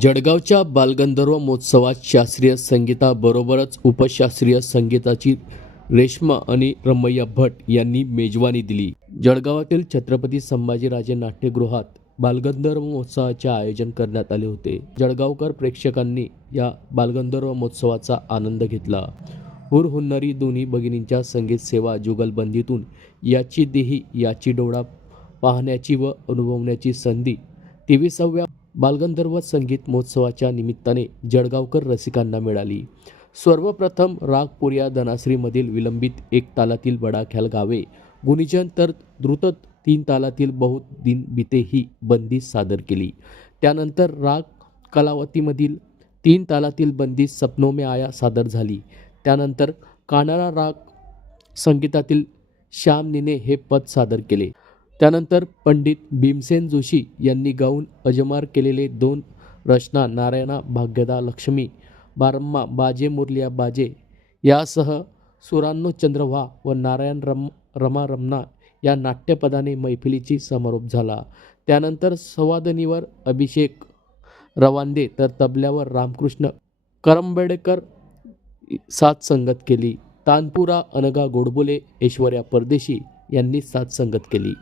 जळगावच्या बालगंधर्व महोत्सवात शास्त्रीय संगीताबरोबरच उपशास्त्रीय संगीताची रेश्मा आणि रमैया भट यांनी मेजवानी दिली. जळगावातील छत्रपती संभाजीराजे नाट्यगृहात बालगंधर्व महोत्सवाचे आयोजन करण्यात आले होते. जळगावकर प्रेक्षकांनी या बालगंधर्व महोत्सवाचा आनंद घेतला. हुरहुन्नरी दोन्ही भगिनींच्या संगीत सेवा जुगलबंदीतून याची देही याची डोळा पाहण्याची व अनुभवण्याची संधी तेविसाव्या बालगंधर्व संगीत महोत्सवाच्या निमित्ताने जळगावकर रसिकांना मिळाली. सर्वप्रथम राग पुरिया धनाश्रीमधील विलंबित एक तालातील बडाख्याल गावे गुणिजन तर द्रुत तीन तालातील बहुत दिन बिते ही बंदी सादर केली. त्यानंतर राग कलावतीमधील तीन तालातील बंदी सपनो में आया सादर झाली. त्यानंतर कानारा राग संगीतातील श्याम निने हे पद सादर केले. त्यानंतर पंडित भीमसेन जोशी यांनी गाऊन अजमार केलेले दोन रचना नारायणा भाग्यदा लक्ष्मी बारम्मा बाजे मुरलिया बाजे यासह सुरांनो चंद्रव्हा व नारायण रम रमा रमना या नाट्यपदाने मैफिलीची समारोप झाला. त्यानंतर संवादनीवर अभिषेक रवांदे तर तबल्यावर रामकृष्ण करंबेडकर साथ संगत केली. तानपुरा अनगा गोडबोले ऐश्वर्या परदेशी यांनी साथसंगत केली.